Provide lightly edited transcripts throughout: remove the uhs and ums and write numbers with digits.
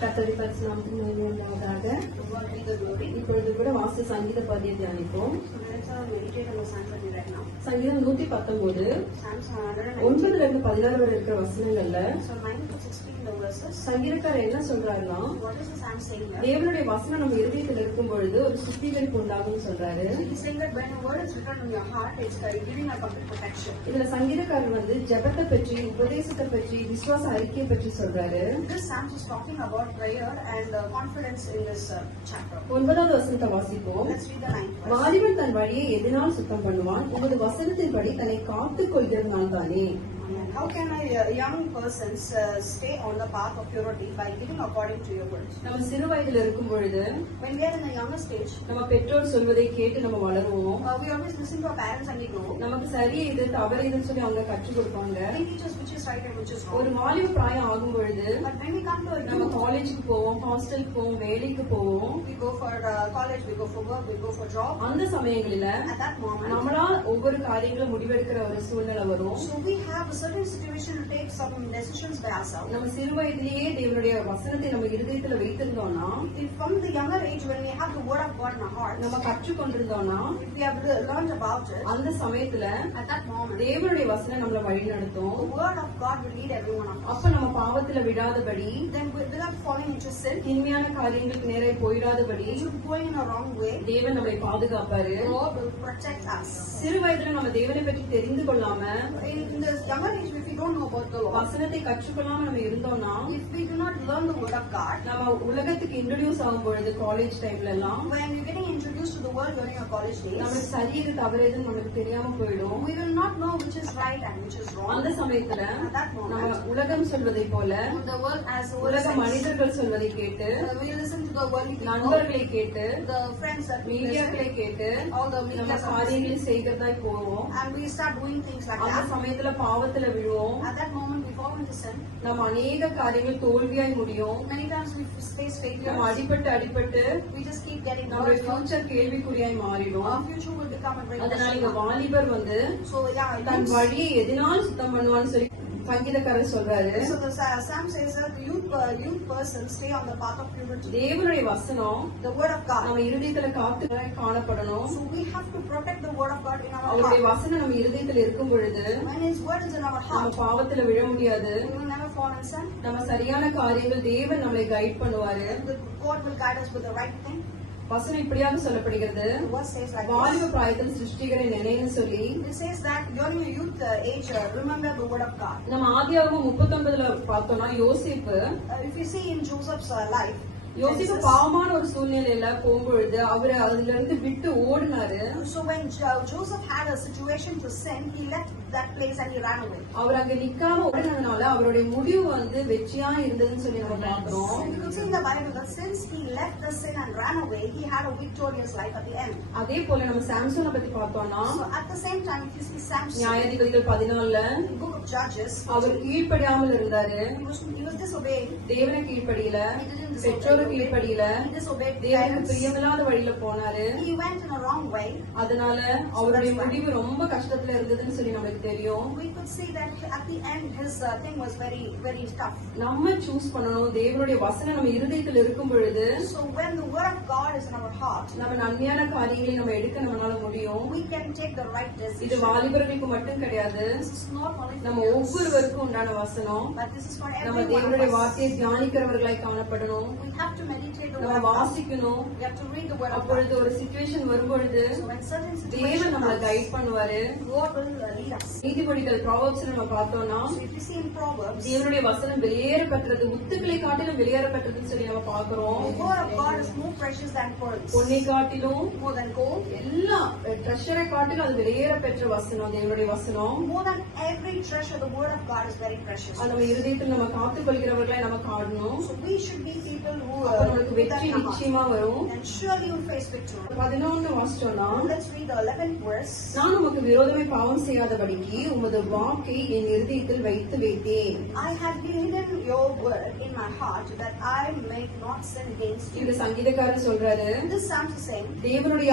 கர்த்தருடைய பரிசுத்த நாமத்துக்கு மகிமை உண்டாவதாக. இப்பொழுது கூட வாசித்த சங்கீத பகுதியை தியானிப்போம். சங்கீதம் 119 9 இருந்து 16 வரை இருக்கிற வசனங்கள்ல சங்கீதக்காரர் என்ன சொல்றாருன்னா, தேவனுடைய வசனம் நம்ம இருதயத்தில் இருக்கும் பொழுது ஒரு சுத்திகரிப்பு உண்டாகும் சொல்றாரு. இதுல சங்கீதக்காரர் வந்து ஜெபத்தை பற்றி, உபதேசத்தை பற்றி, விசுவாச அறிக்கையை பற்றி சொல்றாரு. 9வது வசனத்தை வாசிப்போம். வாலிபன் தன் வழியை எதனால் சுத்தம் பண்ணுவான்? உமது வசனத்தின்படி தன்னை காத்துக் கொள்கிறதுனால் தானே. How can a young person stay on the path of purity by living according to your words? நம்ம சிறு வயதில் இருக்கும் பொழுது, when we are in the younger stage, நம்ம பெற்றோர் சொல்வதை கேட்டு நம்ம வளருவோம். we always listen to our parents and we grow. நமக்கு சரி இது தவறு இதுன்னு சொல்லி அவங்க கற்றுக் கொடுப்பாங்க. They teach us which is right and which is wrong. ஒரு வாலிப பிராயம் ஆகும் பொழுது, but when we come to a நம்ம காலேஜுக்கு போவோம், ஹாஸ்டலுக்கு போவோம், வேலைக்கு போவோம். we go for college, we go for work, we go for job. அந்த சமயங்களில at that moment நம்மளால ஒவ்வொரு காரியங்களும் முடிவெடுக்கிற ஒரு சூழ்நிலை வரும். so we have a certain situation to take some decisions by ourselves. நம்ம சிறு வயதிலேயே தேவனுடைய வசனத்தை நம்ம இருதயத்துல வைத்திருந்தோம்னா, from the younger age when we have the word of God in our heart, நம்ம கற்றுக்கொண்டிருந்தோம்னா, if we have learned about it, அந்த சமயத்துல at that moment தேவனுடைய வசனம் நம்மளை வழிநடத்தும். the word of God will lead everyone of us. அப்ப நம்ம பாவத்துல விடாதபடி, then without falling into sin, தீமையான காரியங்களுக்கு நேரே போயிடாதபடி, going in a wrong way, தேவன் நம்மை பாதுகாப்பாரு. God will protect us. சிறு வயதுல நம்ம தேவனை பற்றி தெரிந்து கொள்ளாம, in the younger age if we don't know about the Lord, வசனத்தை கற்றுக்கொள்ளாம நம்ம இருந்தோம்னா, if we do not learn the word of God, நம்ம உலகத்துக்கு இன்ட்ரோடியூஸ் ஆகும் பொழுது காலேஜ் டைம்ல எல்லாம், when you're getting introduced to the world during your college days, நமக்கு சரி இது தவறு எதுன்னு நமக்கு தெரியாம போயிடும். we will not know which is right and which is wrong. அந்த சமயத்துல at that moment, நம்ம உலகம் சொல்வதை போல, the world as the உலக மனிதர்கள் சொல்வதை கேட்டு, we listen to the worldly people, நண்பர்களை கேட்டு, the friends that we மீடியாக்களை கேட்டு, all the நம்ம media காரியங்களை செய்கிறதாய் போவோம். and we start doing things like அந்த that. சமயத்துல பாவத்துல விழுவோம். at that moment we fall into sin. நம்ம அநேக காரியங்கள் தோல்வியாய் முடியும். many times we face failure. நம்ம அடிபட்டு we just keep getting நம்மளுடைய ஃபியூச்சர் கேள்விக்குறியாய் மாறிடும். our future will become a great அதனால இங்க வாலிபர் வந்து so yeah தன் வழியை எதனால் சுத்தம் பண்ணுவான்னு சொல்லி சங்கீதக்காரர் சொல்றாரு. so the Psalm says that the youth person stay on the path of purity. தேவனுடைய வசனம் the word of God நம்ம இருதயத்துல காத்து காணப்படணும். so we have to protect the word of God in our அவருடைய heart. வசனம் நம்ம இருதயத்துல இருக்கும் பொழுது, when his word is in our நம்ம heart, பாவத்துல விழ முடியாது. we will never fall in sin. நம்ம சரியான காரியங்கள் தேவன் நம்மளை கைட் பண்ணுவாரு. God will guide us with the right thing. வசனம் இப்படியாக சொல்லப்படுகிறது. the word says like வாலிப பிராயத்தில் சிருஷ்டிகரை நினைன்னு சொல்லி, it says that during your youth age remember the word of God. நம்ம ஆதியாகமம் 39ல பார்த்தோம்னா, யோசேப்பு if you see in Joseph's life, யோசிப்பு பாவமான ஒரு சூழ்நிலையில போகும்பொழுது அவரு அதுல இருந்து விட்டு ஓடினாரு. so when Joseph had a situation to sin, he left that place and he ran away. அவர் அங்க நிக்காம ஓடினதுனால அவருடைய முடிவு வந்து வெற்றியா இருந்ததுன்னு சொல்லி நம்ம பார்க்கிறோம். you could see in the Bible that since he left the sin and ran away, he had a victorious life at the end. அதே போல நம்ம சாம்சனை பத்தி பார்த்தோம்னா, so at the same time if you see Samson, நியாயாதிபதிகள் 14ல in the book of Judges, அவர் கீழ்ப்படியாமல் இருந்தாரு. he was disobeyed. தேவனை கீழ்ப்படியில, பெற்றோரை கீழ்ப்படியில, தேவனுக்கு பிரியமில்லாத வழியில போனாரு. he went in a wrong way. அதனால அவருடைய முடிவு ரொம்ப கஷ்டத்துல இருந்ததுன்னு சொல்லி நமக்கு தெரியும். we could see that at the end his thing was very very tough. நம்ம சூஸ் பண்ணணும். தேவனுடைய வசனம் நம்ம இருதயத்தில் இருக்கும் பொழுது, so when the word of God is in our heart, நம்ம நன்மையான காரியங்களை நம்ம எடுக்க நம்மளால முடியும். we can take the right decision. இது வாலிபர்களுக்கு மட்டும் கிடையாது, this is not only நம்ம ஒவ்வொருவருக்கும் உண்டான வசனம். but this is for நம்ம everyone. தேவனுடைய வார்த்தையை தியானிக்கிறவர்களாய் காணப்படணும். we have to meditate the நம்ம word of God. வாசிக்கணும். we have to read the word of God. அப்பொழுது ஒரு சிச்சுவேஷன் வரும்பொழுது so when certain தேவன் situation நம்மளை comes, கைட் பண்ணுவாரு. God will lead us. நீதிமொழிகள் ப்ராவர்ப்ஸ்ல நம்ம பார்த்தோம்னா, so if you see in Proverbs, தேவனுடைய வசனம் வெளியேற பெற்றது, முத்துக்களை காட்டிலும் வெளியேற பெற்றதுன்னு சொல்லி நம்ம பார்க்கிறோம். the word of God is more precious than pearls, பொன்னை காட்டிலும், more than gold, எல்லாம் ட்ரெஷரை காட்டிலும் அது வெளியேற பெற்ற வசனம் தேவனுடைய வசனம். more than every treasure. The word of God is very precious. அது நம்ம இருதயத்தில் நம்ம காத்துக் கொள்கிறவர்களை நம்ம காணணும். so we should be people who நமக்கு வெற்றி நிச்சயமா வரும். and surely will face victory. 11 வாசிச்சோம்னா, let's read the 11th verse. நான் உமக்கு விரோதமாய் பாவம் செய்யாதபடிக்கு உமது வாக்கை என் இருதயத்தில் வைத்து வைத்தேன். I have hidden your word in my heart that I may not sin against you. இந்த சங்கீதக்காரர் சொல்றாரு, This psalm is saying, தேவனுடைய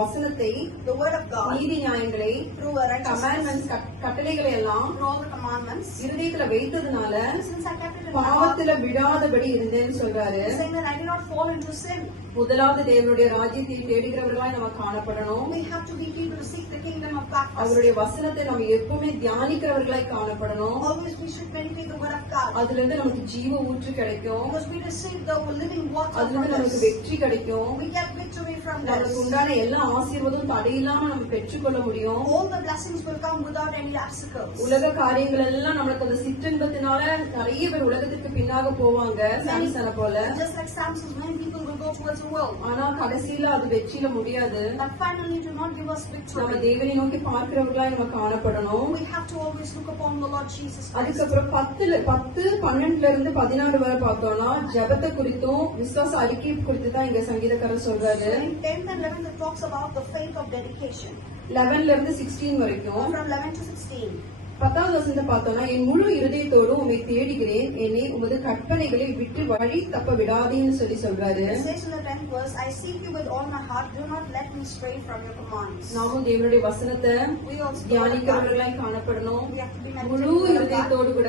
வசனத்தை, the word of God, நீதி நியாயங்களை, through a righteousness, கமாண்ட்மெண்ட்ஸ் கட்டளைகளை எல்லாம் through all the commandments, இருதயத்துல வைத்ததுனால since I kept it in my heart, பாவத்துல விடாதபடி இருந்தேன்னு சொல்றாரு. saying that I did not fall into sin. முதலாவது தேவனுடைய ராஜ்யத்தை தேடுகிறவர்களாய் நம்ம காணப்படணும். We have to be people to seek the kingdom of God first. அவருடைய வசனத்தை நம்ம எப்பவுமே தியானிக்கிறவர்களாய் காணப்படணும். Always we should meditate the word of God. அதுல இருந்து நமக்கு ஜீவ ஊற்று கிடைக்கும். Because we receive the living water அதுல from இருந்து நமக்கு this. வெற்றி கிடைக்கும். We get victory from நமக்கு this. உண்டான எல்லா ஆசீர்வாதமும் தடையில்லாம நம்ம பெற்றுக்கொள்ள முடியும். All the blessings will come without any obstacles. உலக காரியங்கள் எல்லாம் நம்மளுக்கு அந்த சிற்றின்பத்தினால நிறைய பேர் உலகத்துக்கு பின்னாக போவாங்க, சாம்சனை போல. Just like Samson, many people will go towards the world. ஆனா கடைசியில அது வெற்றியில முடியாது. But finally do not give us நம்ம victory. தேவனை நோக்கி பார்க்கிறவர்களாய் நம்ம காணப்படணும். We have to always look upon the Lord Jesus Christ. அதுக்கப்புறம் 10:12 இருந்து 16 வரை பார்த்தோம்னா ஜெபத்தை குறித்தும் விசுவாச அறிக்கை குறித்து தான் இங்க சங்கீதக்காரர் சொல்றாரு. In 10th and 11th it talks about the faith of dedication. 11ல இருந்து 16 வரைக்கும். From 11 to 16. 10வது வசனத்தை பார்த்தோம்னா, என் முழு இருதயத்தோடு உம்மை தேடுகிறேன், என்னை உமது கற்பனைகளை விட்டு வழி தப்ப விடாதேன்னு சொல்றாரு. It says in the 10th verse, I seek you with all my heart, do not let me stray from your commands. நாமும் தேவனுடைய வசனத்தை We also தியானிக்கிறவர்களாய் காணப்படணும். we have to be முழு இருதயத்தோடு கூட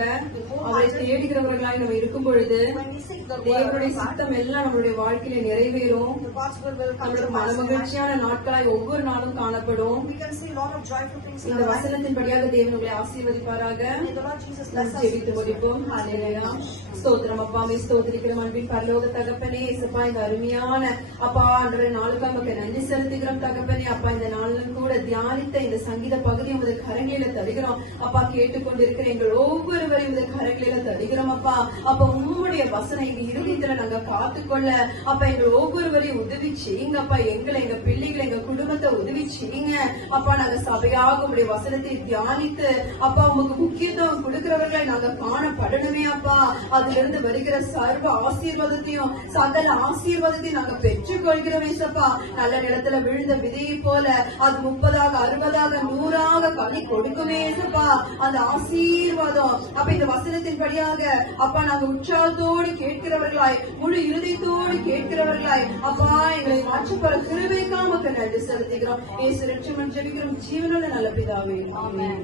அவரை தேடுகிறவர்களாய் நம்ம இருக்கும் பொழுது when we seek the word தேவனுடைய of God, சித்தம் எல்லாம் நம்மளுடைய வாழ்க்கையில நிறைவேறும். the God's will come நம்மளுடைய to pass. மனமகிழ்ச்சியான நாட்களாய் ஒவ்வொரு நாளும் காணப்படும். We can see a lot of joyful things in இந்த our life. வசனத்தின்படியாக தேவன் உங்களை ஆசீர்வதிப்பாராக. May the Lord Jesus bless us. ஜெபித்து முடிப்போம். ஹல்லேலூயா. ஸ்தோத்திரம் அப்பா, மே ஸ்தோத்திரிக்கிறோம் அன்பின் பரலோக தகப்பனே. இயேசுப்பா, இந்த அருமையான அப்பா ஆண்டவரே நாளுக்கு நமக்கு நன்றி செலுத்துகிறோம் தகப்பனே. அப்பா, இந்த நாளிலும் கூட தியானித்த இந்த சங்கீத பகுதி உமது கரங்களில தருகிறோம் அப்பா. கேட்டுக்கொண்டிருக்கிற எங்கள் ஒவ்வொருவரையும் உமது கரங்களில தருகிறோம் அப்பா. அப்ப உம்முடைய வசனம் எங்க இருதயத்துல நாங்க காத்துக்கொள்ள அப்ப எங்கள் ஒவ்வொருவரையும் உதவி செய்யுங்க அப்பா. எங்களை, எங்க பிள்ளைகளை, எங்க குடும்பத்தை உதவி செய்யுங்க அப்பா. நாங்க சபையாக உங்களுடைய வசனத்தை தியானித்து அப்பா உமக்கு முக்கியத்துவம் கொடுக்கிறவர்களை நாங்க காணப்படணுமே அப்பா. அதுல இருந்து வருகிற சர்வ ஆசீர்வாதத்தையும் சகல ஆசீர்வாதத்தையும் நாங்க பெற்றுக்கொள்கிறோம் ஏசப்பா. நல்ல நிலத்துல விழுந்த விதையை போல அது 30ஆக 60ஆக 100ஆக கனி கொடுக்குமே ஏசப்பா. அந்த ஆசீர்வாதம் அப்ப இந்த வசனத்தின்படியாக அப்பா நாங்க உற்சாகத்தோடு கேட்கிறவர்களாய், முழு இருதயத்தோடு கேட்கிறவர்களாய் அப்பா எங்களை மாற்றப்பட கிருபைக்காக நன்றி செலுத்துகிறோம். இயேசு ரட்சகன் ஜெபிக்கிறோம் ஜீவனுள்ள நல்ல பிதாவே, ஆமென்.